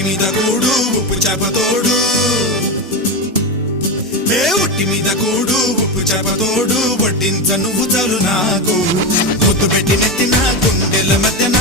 ఒట్టి మీద కూడు ఉప్పు చేప తోడు ఒట్టి మీద కూడు ఉప్పు చేప తోడు వడ్డించ నువ్వు చాలు నాకు ముద్దు పెట్టి నెత్తిన గుండెల మధ్యన